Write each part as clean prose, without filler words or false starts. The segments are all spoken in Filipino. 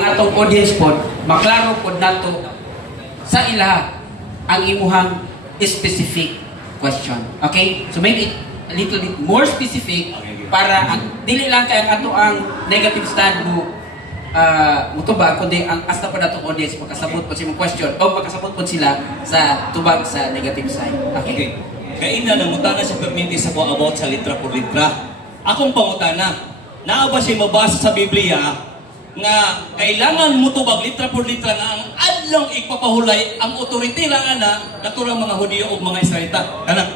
Ang atong audience pod, maklaro pod nato sa ilaha ang imuhang specific question. Okay? So make it a little bit more specific para ang dili lang kay ang ato ang negative stand mo mutubag kundi ang asta pa natong audience makasabot po sa imong question o makasabot po sila sa tubag sa negative side. Okay? Kaina nangutana sa perminti sa ko about sa litra por litra. Akong pangutana, naa ba siya mabasa sa Biblia nga kailangan mo tubag litra por litra nga ang adlong ipapahulay ang authority lang ana naturang mga Hudiyo o mga Israelita? Kana?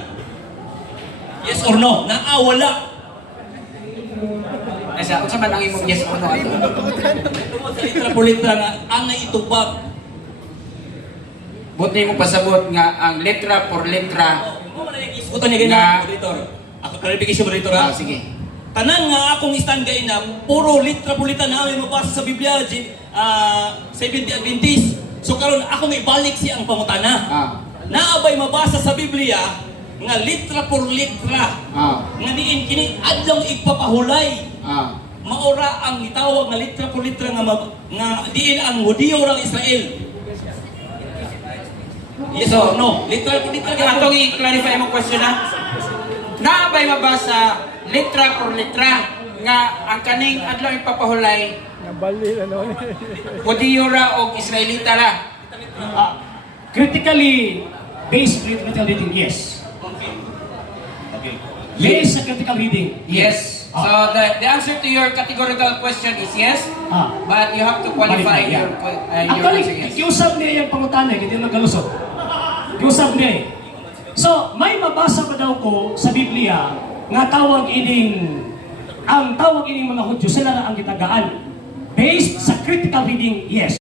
Yes or no? Naa wala? Asa unsa man ang imong yes or no ato? Tungod sa litra por litra nga ang itubag. Buti mo pasabot nga ang letra por letra. Mo man yung isgutan niya ganyan, moderator. Ako clarification moderator ha. Sige. Tanan nga akong stand gay na puro litra por litra namin mabasa sa Biblia, 70 Adventist. So karon akong ibalik siya ang pangutana. Naabay mabasa sa Biblia nga litra por litra. Nga diin kini adlong ipapahulay. Maura ang itawag nga litra por litra nga diin ang Hudiyo ug Israel. Yes or no? Litra por litra nga Atong i-clarify mo question ha. Naabay mabasa litra por litra nga ang kaning adlaw ipapahulay Hudiyo ra o Israelita ra. Critically based critical reading, yes. Okay. Yes, sa critical reading. Yes. So the answer to your categorical question is yes, but you have to qualify your Actually, answer yes. kiusap niya yung pangutana, hindi nagalusot. Kiusap niya eh. So, may mabasa pa daw ko sa Biblia nga ang tawag ining mga Hudyo, sila na ang gitagaan. Based sa critical reading, yes.